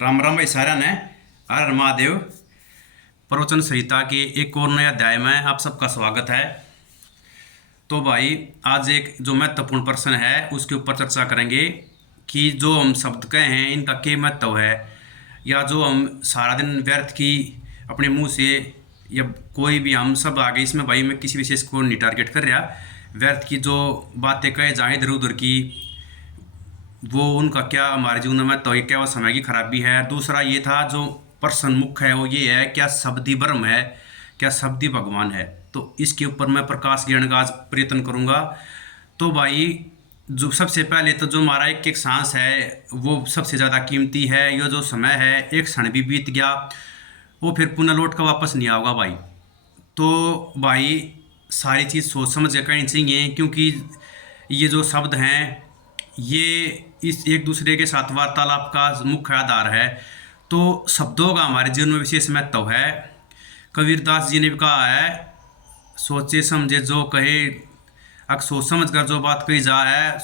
राम राम भाई सारा ने हर हर महादेव। प्रवचन संहिता के एक और नए अध्याय में आप सबका स्वागत है। तो भाई आज एक जो महत्वपूर्ण प्रश्न है उसके ऊपर चर्चा करेंगे कि जो हम शब्द कहे हैं इनका क्या महत्व है, या जो हम सारा दिन व्यर्थ की अपने मुंह से या कोई भी हम सब आगे इसमें भाई मैं किसी विशेष को नहीं टारगेट कर रहा, व्यर्थ की जो बातें कहे जाए इधर उधर की वो उनका क्या हमारे जीवन में तो क्या वो समय की खराबी है। दूसरा ये था जो प्रश्न मुख्य है वो ये है क्या शब्दी ब्रह्म है, क्या शब्दी भगवान है। तो इसके ऊपर मैं प्रकाश गिरण का आज प्रयत्न करूँगा। तो भाई जो सबसे पहले तो जो हमारा एक एक सांस है वो सबसे ज़्यादा कीमती है। ये जो समय है एक क्षण भी बीत गया वो फिर पुनः लौट कर वापस नहीं आएगा भाई। तो भाई सारी चीज़ सोच समझ के कहनी चाहिए, क्योंकि ये जो शब्द हैं ये इस एक दूसरे के साथ वार्तालाप का मुख्य आधार है। तो शब्दों का हमारे जीवन में विशेष महत्व है। कबीरदास जी ने भी कहा है सोचे समझे जो कहे, अगर सोच समझ कर जो बात कही जाए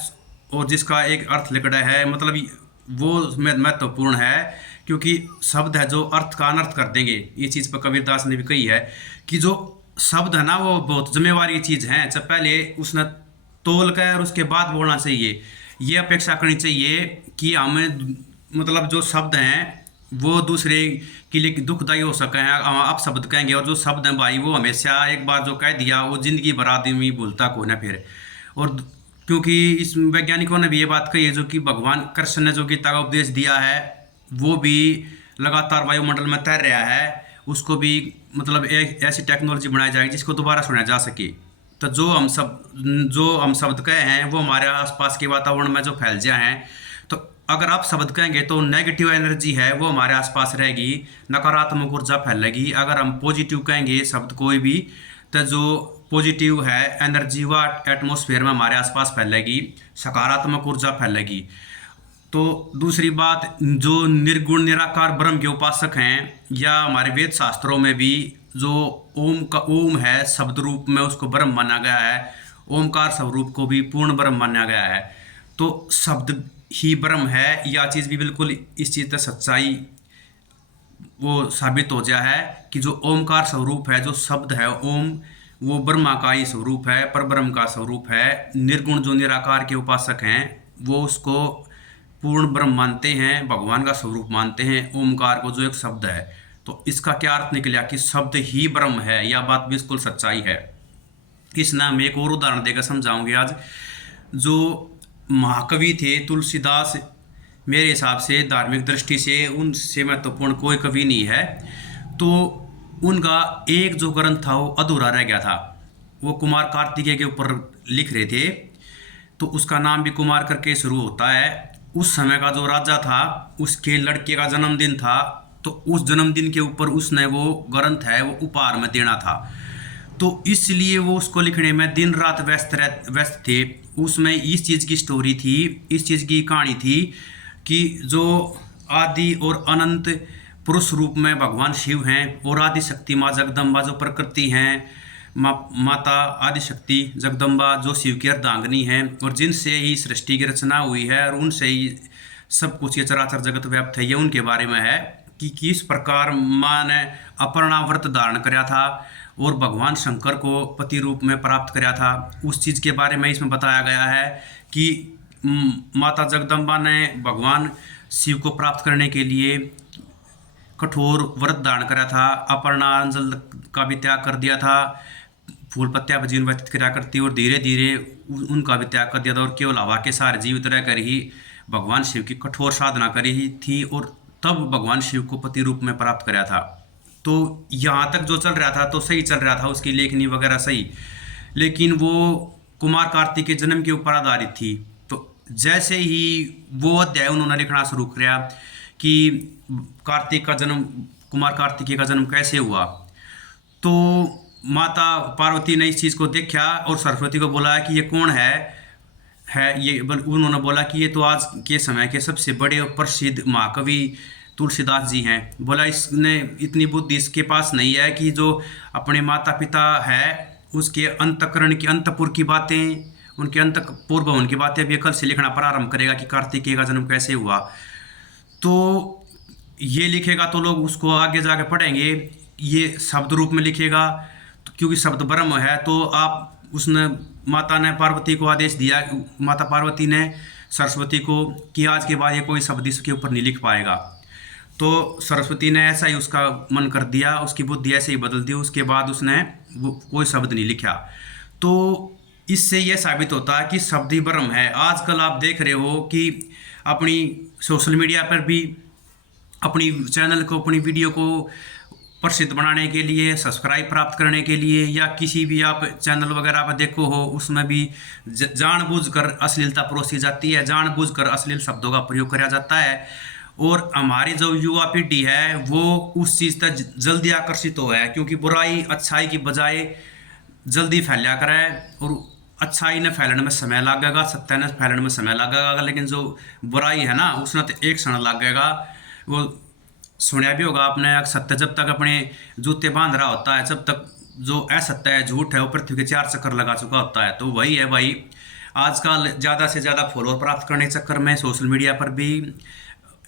और जिसका एक अर्थ लिखड़ा है मतलब वो महत्वपूर्ण है, क्योंकि शब्द है जो अर्थ का अनर्थ कर देंगे। ये चीज़ पर कबीरदास ने भी कही है कि जो शब्द है ना वो बहुत जिम्मेवारी चीज़ है। जब पहले उसने तोल कर और उसके बाद बोलना चाहिए, ये अपेक्षा करनी चाहिए कि हमें मतलब जो शब्द हैं वो दूसरे के लिए दुखदायी हो सके हैं। हम आप शब्द कहेंगे और जो शब्द हैं भाई वो हमेशा एक बार जो कह दिया वो जिंदगी भर आदमी भूलता को ना फिर। और क्योंकि इस वैज्ञानिकों ने भी ये बात कही है जो कि भगवान कृष्ण ने जो गीता का उपदेश दिया है वो भी लगातार वायुमंडल में तैर रहा है। उसको भी मतलब एक ऐसी टेक्नोलॉजी बनाई जाएगी जिसको दोबारा सुना जा सके। तो जो हम शब्द कहे हैं वो हमारे आसपास के वातावरण में जो फैल जाए हैं, तो अगर आप शब्द कहेंगे तो नेगेटिव एनर्जी है वो हमारे आसपास रहेगी, नकारात्मक ऊर्जा फैलेगी। अगर हम पॉजिटिव कहेंगे शब्द कोई भी तो जो पॉजिटिव है एनर्जी वो एटमॉस्फेयर में हमारे आसपास फैलेगी, सकारात्मक ऊर्जा फैलेगी। तो दूसरी बात जो निर्गुण निराकार ब्रह्म के उपासक हैं या हमारे वेद शास्त्रों में भी जो ओम का ओम है शब्द रूप में उसको ब्रह्म माना गया है, ओमकार स्वरूप को भी पूर्ण ब्रह्म माना गया है। तो शब्द ही ब्रह्म है, यह चीज़ भी बिल्कुल इस चीज़ का सच्चाई वो साबित हो गया है कि जो ओमकार स्वरूप है जो शब्द है ओम वो ब्रह्मा का ही स्वरूप है, पर ब्रह्म का स्वरूप है। निर्गुण जो निराकार के उपासक हैं वो उसको पूर्ण ब्रह्म मानते हैं, भगवान का स्वरूप मानते हैं ओमकार को जो एक शब्द है। तो इसका क्या अर्थ निकला कि शब्द ही ब्रह्म है, यह बात बिल्कुल सच्चाई है। इस नाम एक और उदाहरण देकर समझाऊंगे आज। जो महाकवि थे तुलसीदास, मेरे हिसाब से धार्मिक दृष्टि से उनसे महत्वपूर्ण कोई कवि नहीं है। तो उनका एक जो ग्रंथ था वो अधूरा रह गया था, वो कुमार कार्तिकेय के ऊपर लिख रहे थे। तो उसका नाम भी कुमार करके शुरू होता है। उस समय का जो राजा था उसके लड़के का जन्मदिन था, तो उस जन्मदिन के ऊपर उसने वो ग्रंथ है वो उपहार में देना था। तो इसलिए वो उसको लिखने में दिन रात व्यस्त थे। उसमें इस चीज़ की स्टोरी थी, इस चीज़ की कहानी थी कि जो आदि और अनंत पुरुष रूप में भगवान शिव हैं और आदि शक्ति माँ जगदम्बा जो प्रकृति हैं, माता आदि शक्ति जगदम्बा जो शिव की अर्धांगिनी हैं और जिनसे ही सृष्टि की रचना हुई है और उनसे ही सब कुछ ये चराचर जगत व्याप्त है, ये उनके बारे में है कि किस प्रकार माँ ने अपर्णा व्रत धारण कराया था और भगवान शंकर को पति रूप में प्राप्त कराया था। उस चीज़ के बारे में इसमें बताया गया है कि माता जगदम्बा ने भगवान शिव को प्राप्त करने के लिए कठोर व्रत धारण कराया था, अपर्णा अंजल का भी त्याग कर दिया था, फूल पत्तियां पर जीवन व्यतीत कराया करती और धीरे धीरे उनका भी त्याग कर दिया था और केवल हवा के सारे जीवित रहकर ही भगवान शिव की कठोर साधना करी ही थी और तब भगवान शिव को पति रूप में प्राप्त कराया था। तो यहाँ तक जो चल रहा था तो सही चल रहा था, उसकी लेखनी वगैरह सही, लेकिन वो कुमार कार्तिक के जन्म के ऊपर आधारित थी। तो जैसे ही वो अध्याय उन्होंने लिखना शुरू किया कि कार्तिक का जन्म, कुमार कार्तिकेय का जन्म कैसे हुआ, तो माता पार्वती ने इस चीज़ को देखा और सरस्वती को बोला कि ये कौन है ये। उन्होंने बोला कि ये तो आज के समय के सबसे बड़े और प्रसिद्ध महाकवि तुलसीदास जी हैं। बोला इसने इतनी बुद्धि इसके पास नहीं है कि जो अपने माता पिता है उसके अंतकरण की अंतपुर की बातें, उनके अंतपुर भवन की बातें भी कल से लिखना प्रारंभ करेगा कि कार्तिकेय का जन्म कैसे हुआ। तो ये लिखेगा तो लोग उसको आगे जाके पढ़ेंगे, ये शब्द रूप में लिखेगा तो क्योंकि शब्द ब्रह्म है, तो आप उसने माता ने पार्वती को आदेश दिया, माता पार्वती ने सरस्वती को, कि आज के बाद ये कोई शब्द इसके ऊपर नहीं लिख पाएगा। तो सरस्वती ने ऐसा ही उसका मन कर दिया, उसकी बुद्धि ऐसे ही बदल दी, उसके बाद उसने वो कोई शब्द नहीं लिखा। तो इससे यह साबित होता है कि शब्द ही ब्रह्म है। आजकल आप देख रहे हो कि अपनी सोशल मीडिया पर भी अपनी चैनल को, अपनी वीडियो को प्रसिद्ध बनाने के लिए, सब्सक्राइब प्राप्त करने के लिए, या किसी भी आप चैनल वगैरह पर देखो हो, उसमें भी जानबूझकर अश्लीलता परोसी जाती है, जानबूझकर अश्लील शब्दों का प्रयोग किया जाता है। और हमारी जो युवा पीढ़ी है वो उस चीज़ तक जल्दी आकर्षित हो है, क्योंकि बुराई अच्छाई की बजाय जल्दी फैला करे, और अच्छाई ने फैलने में समय लगेगा, सत्य ने फैलने में समय लगेगा, लेकिन जो बुराई है ना उसने तो एक क्षण लगेगा। वो सुना भी होगा आपने, सत्य जब तक अपने जूते बांध रहा होता है, जब तक जो असत्य है, झूठ है, वो पृथ्वी के 4 चक्कर लगा चुका होता है। तो वही है भाई, आजकल ज़्यादा से ज़्यादा फॉलोअर प्राप्त करने के चक्कर में सोशल मीडिया पर भी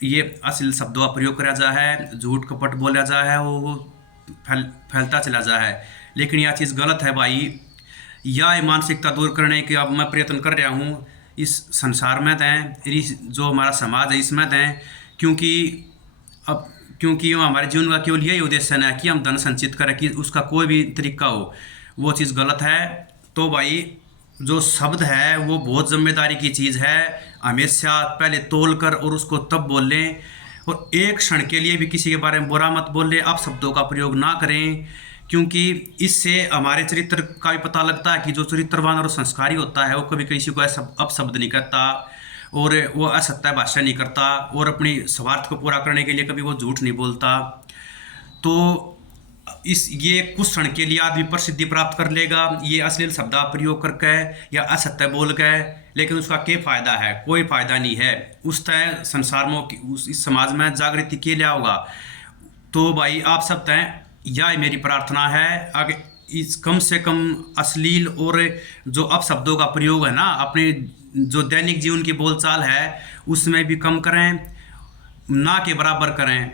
ये अश्लील शब्दों का प्रयोग करा जा है, झूठ कपट बोला जा है, वो फैलता चला जा है। लेकिन यह चीज़ गलत है भाई। यह मानसिकता दूर करने के अब मैं प्रयत्न कर रहा हूँ इस संसार में दें, जो हमारा समाज है इसमें दें, क्योंकि हमारे जीवन का केवल यही उद्देश्य है कि हम धन संचित करें, कि उसका कोई भी तरीका हो, वो चीज़ गलत है। तो भाई जो शब्द है वो बहुत जिम्मेदारी की चीज़ है, हमेशा पहले तोल कर और उसको तब बोल लें, और एक क्षण के लिए भी किसी के बारे में बुरा मत बोल लें, आप शब्दों का प्रयोग ना करें, क्योंकि इससे हमारे चरित्र का भी पता लगता है कि जो चरित्रवान और संस्कारी होता है वो कभी किसी को ऐसा अपशब्द नहीं करता, और वो असत्य भाषा नहीं करता, और अपनी स्वार्थ को पूरा करने के लिए कभी वो झूठ नहीं बोलता। तो ये कुछ क्षण के लिए आदमी प्रसिद्धि प्राप्त कर लेगा ये अश्लील शब्द प्रयोग करके या असत्य बोल के, लेकिन उसका क्या फ़ायदा है? कोई फ़ायदा नहीं है। उस तय संसार में, इस समाज में जागृति के लिए होगा। तो भाई आप सब तय, यह मेरी प्रार्थना है, आगे इस कम से कम अश्लील और जो अपशब्दों का प्रयोग है ना, अपने जो दैनिक जीवन की बोलचाल है उसमें भी कम करें, ना के बराबर करें।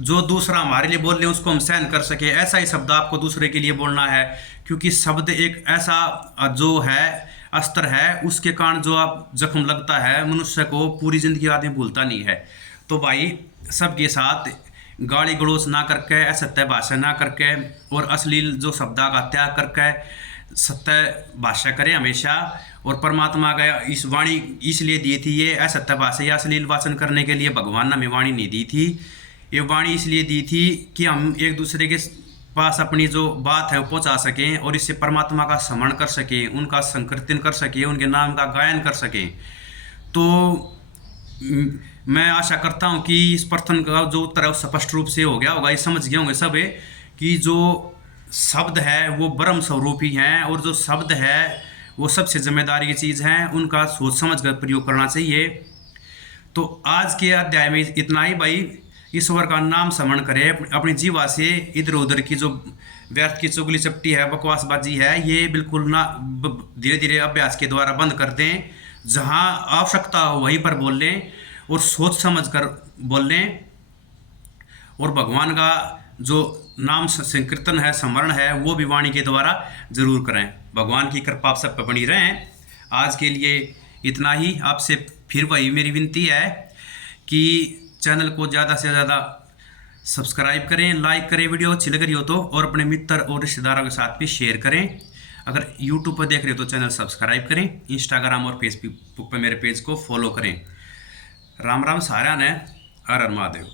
जो दूसरा हमारे लिए बोल रहे हैं उसको हम सहन कर सके, ऐसा ही शब्द आपको दूसरे के लिए बोलना है, क्योंकि शब्द एक ऐसा जो है अस्त्र है, उसके कारण जो आप जख्म लगता है मनुष्य को, पूरी जिंदगी आदमी भूलता नहीं है। तो भाई सबके साथ गाली गलौज ना करके, असत्य भाषा ना करके, और अश्लील जो शब्द का त्याग करके सत्य भाषा करें हमेशा। और परमात्मा का इस वाणी इसलिए दी थी, ये असत्य भाषा या अश्लील वाचन करने के लिए भगवान ने हमें वाणी नहीं दी थी। ये वाणी इसलिए दी थी कि हम एक दूसरे के पास अपनी जो बात है वो पहुंचा सकें, और इससे परमात्मा का स्मरण कर सकें, उनका संकीर्तन कर सकें, उनके नाम का गायन कर सकें। तो मैं आशा करता हूं कि इस प्रश्न का जो उत्तर है वो स्पष्ट रूप से हो गया होगा, ये समझ गए होंगे सब कि जो शब्द है वो ब्रह्म स्वरूप ही हैं, और जो शब्द है वो सबसे जिम्मेदारी की चीज़ है, उनका सोच समझ कर प्रयोग करना चाहिए। तो आज के अध्याय में इतना ही भाई। ईश्वर का नाम स्मरण करें, अपनी जीवा से इधर उधर की जो व्यर्थ की चुगली चपटी है, बकवासबाजी है, ये बिल्कुल ना, धीरे धीरे अभ्यास के द्वारा बंद कर दें। जहाँ आवश्यकता हो वहीं पर बोल लें, और सोच समझ कर बोल लें, और भगवान का जो नाम संकीर्तन है, स्मरण है, वो भी वाणी के द्वारा जरूर करें। भगवान की कृपा आप सब पर बनी रहें। आज के लिए इतना ही। आपसे फिर वही मेरी विनती है कि चैनल को ज़्यादा से ज़्यादा सब्सक्राइब करें, लाइक करें, वीडियो अच्छी लग रही हो तो, और अपने मित्र और रिश्तेदारों के साथ भी शेयर करें। अगर यूट्यूब पर देख रहे हो तो चैनल सब्सक्राइब करें, इंस्टाग्राम और फेसबुक पर मेरे पेज को फॉलो करें। राम राम सारा ने, हर हर महादेव।